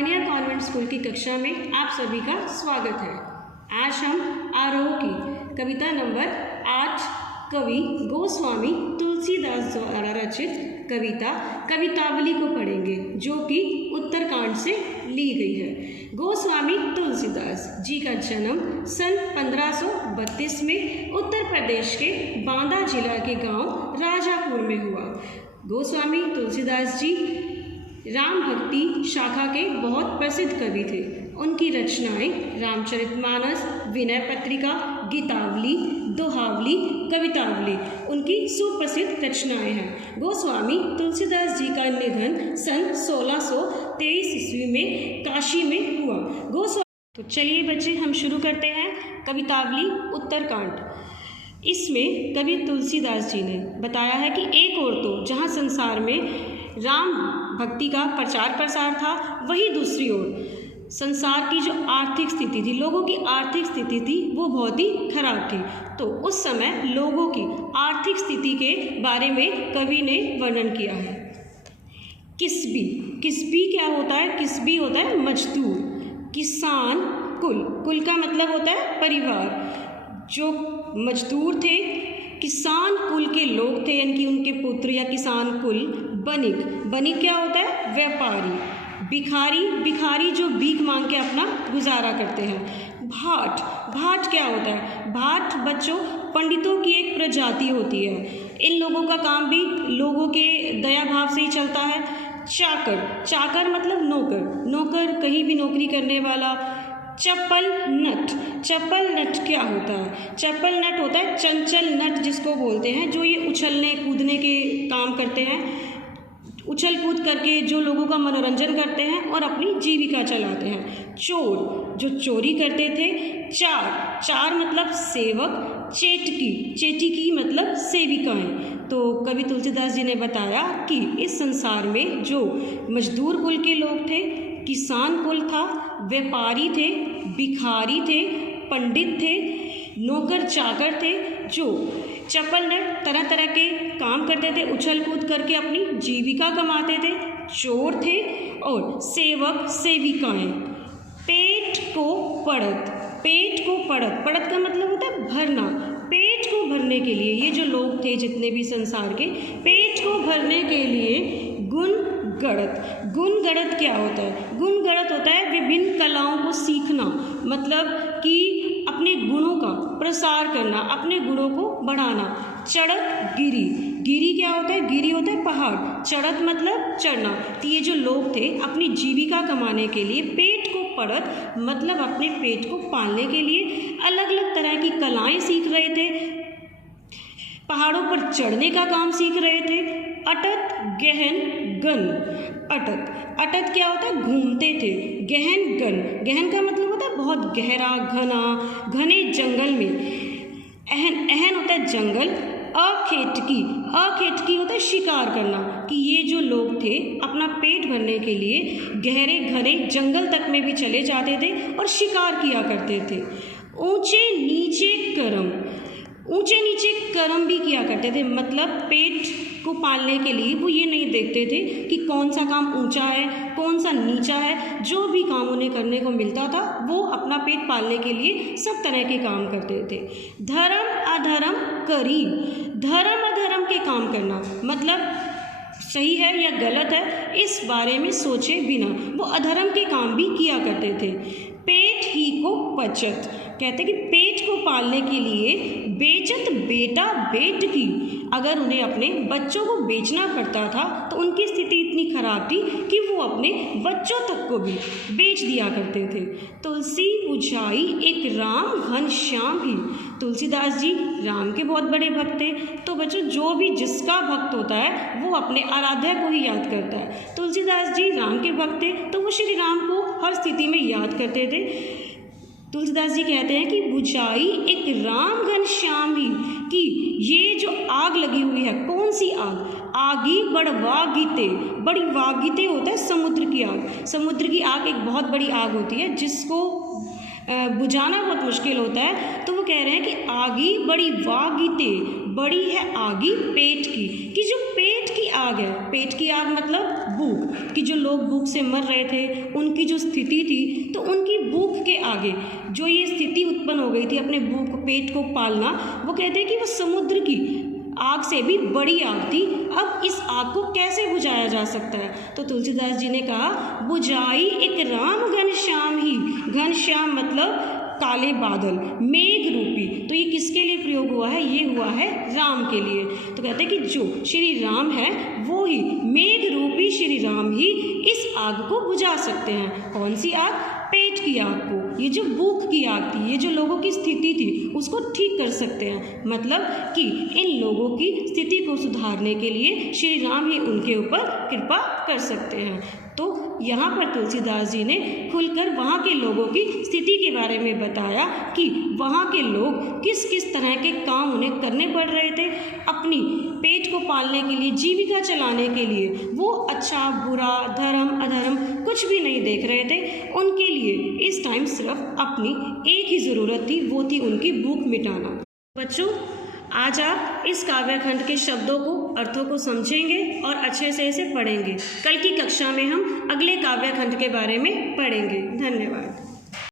Pioneer convent school की कक्षा में आप सभी का स्वागत है। आज हम आरोह की कविता नंबर 8 कवि गोस्वामी तुलसीदास द्वारा रचित कविता कवितावली को पढ़ेंगे, जो कि उत्तरकांड से ली गई है। गोस्वामी तुलसीदास जी का जन्म सन 1532 में उत्तर प्रदेश के बांदा जिला के गांव राजापुर में हुआ। गोस्वामी तुलसीदास जी राम भक्ति शाखा के बहुत प्रसिद्ध कवि थे। उनकी रचनाएं रामचरितमानस, विनय पत्रिका, गीतावली, दोहावली, कवितावली उनकी सुप्रसिद्ध रचनाएं हैं। गोस्वामी तुलसीदास जी का निधन सन 1623 ईस्वी में काशी में हुआ। तो चलिए बच्चे, हम शुरू करते हैं कवितावली उत्तरकांड। इसमें कवि तुलसीदास जी ने बताया है कि एक ओर तो जहाँ संसार में राम भक्ति का प्रचार प्रसार था, वहीं दूसरी ओर संसार की जो आर्थिक स्थिति थी, लोगों की आर्थिक स्थिति थी, वो बहुत ही खराब थी। तो उस समय लोगों की आर्थिक स्थिति के बारे में कवि ने वर्णन किया है। किस्बी क्या होता है? किस्बी होता है मजदूर। किसान कुल का मतलब होता है परिवार। जो मजदूर थे, किसान कुल के लोग थे, यानी कि उनके पुत्र या किसान कुल। बनिक क्या होता है? व्यापारी। भिखारी जो भीख मांग के अपना गुजारा करते हैं। भाट क्या होता है? भाट बच्चों पंडितों की एक प्रजाति होती है। इन लोगों का काम भी लोगों के दया भाव से ही चलता है। चाकर मतलब नौकर कहीं भी नौकरी करने वाला। चप्पल नट क्या होता है? चप्पल नट होता है चंचल नट, जिसको बोलते हैं, जो ये उछलने कूदने के काम करते हैं, उछल कूद करके जो लोगों का मनोरंजन करते हैं और अपनी जीविका चलाते हैं। चोर जो चोरी करते थे। चार मतलब सेवक। चेटिकी मतलब सेविकाएं। तो कवि तुलसीदास जी ने बताया कि इस संसार में जो मजदूर कुल के लोग थे, किसान कुल था, व्यापारी थे, भिखारी थे, पंडित थे, नौकर चाकर थे, जो चप्पल नट तरह तरह के काम करते थे, उछल कूद करके अपनी जीविका कमाते थे, चोर थे, और सेवक सेविकाएं। पेट को पड़त का मतलब होता है भरना। पेट को भरने के लिए ये जो लोग थे, जितने भी संसार के, पेट को भरने के लिए गुण गढ़त क्या होता है? गुण गढ़त होता है विभिन्न कलाओं को सीखना, मतलब कि अपने गुणों का प्रसार करना, अपने गुणों को बढ़ाना। चढ़त गिरी क्या होता है? गिरी होता है पहाड़। चढ़त मतलब चढ़ना। तो ये जो लोग थे अपनी जीविका कमाने के लिए पेट को पड़त मतलब अपने पेट को पालने के लिए अलग अलग तरह की कलाएं सीख रहे थे, पहाड़ों पर चढ़ने का काम सीख रहे थे। अटत गहन गन। अटत क्या होता है? घूमते थे। गहन का मतलब होता है बहुत गहरा, घने जंगल में। अहन होता है जंगल। अखेटकी होता है शिकार करना। कि ये जो लोग थे अपना पेट भरने के लिए गहरे घने जंगल तक में भी चले जाते थे और शिकार किया करते थे। ऊंचे नीचे कर्म भी किया करते थे, मतलब पेट को पालने के लिए वो ये नहीं देखते थे कि कौन सा काम ऊंचा है, कौन सा नीचा है। जो भी काम उन्हें करने को मिलता था, वो अपना पेट पालने के लिए सब तरह के काम करते थे। धर्म अधर्म के काम करना, मतलब सही है या गलत है इस बारे में सोचे बिना वो अधर्म के काम भी किया करते थे। पेट ही को पचत, कहते कि पेट को पालने के लिए बेचत बेटा बेट की। अगर उन्हें अपने बच्चों को बेचना पड़ता था तो उनकी स्थिति इतनी खराब थी कि वो अपने बच्चों तक को भी बेच दिया करते थे। तुलसी बुझाई एक राम घन श्याम ही। तुलसीदास जी राम के बहुत बड़े भक्त थे। तो बच्चों, जो भी जिसका भक्त होता है वो अपने आराध्य को ही याद करता है। तुलसीदास जी राम के भक्त थे, तो वो श्री राम को हर स्थिति में याद करते थे। तुलसीदास जी कहते हैं कि बुझाई एक राम घन श्याम ही, कि ये जो आग लगी हुई है, कौन सी आग? आगी बड़ी वागिते होता है समुद्र की आग। समुद्र की आग एक बहुत बड़ी आग होती है जिसको बुझाना बहुत मुश्किल होता है। तो वो कह रहे हैं कि आगी बड़ी वागिते, बड़ी है आगी पेट की, कि जो पेट की आग है, पेट की आग मतलब भूख, कि जो लोग भूख से मर रहे थे, उनकी जो स्थिति थी, तो उनकी भूख के आगे जो ये स्थिति उत्पन्न हो गई थी अपने भूख पेट को पालना, वो कहते हैं कि वो समुद्र की आग से भी बड़ी आग थी। अब इस आग को कैसे बुझाया जा सकता है? तो तुलसीदास जी ने कहा, बुझाई एक राम घनश्याम ही। घनश्याम मतलब काले बादल, मेघ रूपी। तो ये किसके लिए प्रयोग हुआ है? ये हुआ है राम के लिए। तो कहते हैं कि जो श्री राम है वो ही, मेघ रूपी श्री राम ही इस आग को बुझा सकते हैं। कौन सी आग? पेट की आग को। ये जो भूख की आग थी, ये जो लोगों की स्थिति थी, उसको ठीक कर सकते हैं। मतलब कि इन लोगों की स्थिति को सुधारने के लिए श्री राम ही उनके ऊपर कृपा कर सकते हैं। तो यहाँ पर तुलसीदास जी ने खुलकर वहाँ के लोगों की स्थिति के बारे में बताया कि वहाँ के लोग किस किस तरह के काम उन्हें करने पड़ रहे थे अपनी पेट को पालने के लिए, जीविका चलाने के लिए। वो अच्छा बुरा, धर्म अधर्म कुछ भी नहीं देख रहे थे। उनके लिए इस टाइम सिर्फ अपनी एक ही ज़रूरत थी, वो थी उनकी भूख मिटाना। बच्चों, आज आप इस काव्यखंड के शब्दों को, अर्थों को समझेंगे और अच्छे से इसे पढ़ेंगे। कल की कक्षा में हम अगले काव्यखंड के बारे में पढ़ेंगे। धन्यवाद।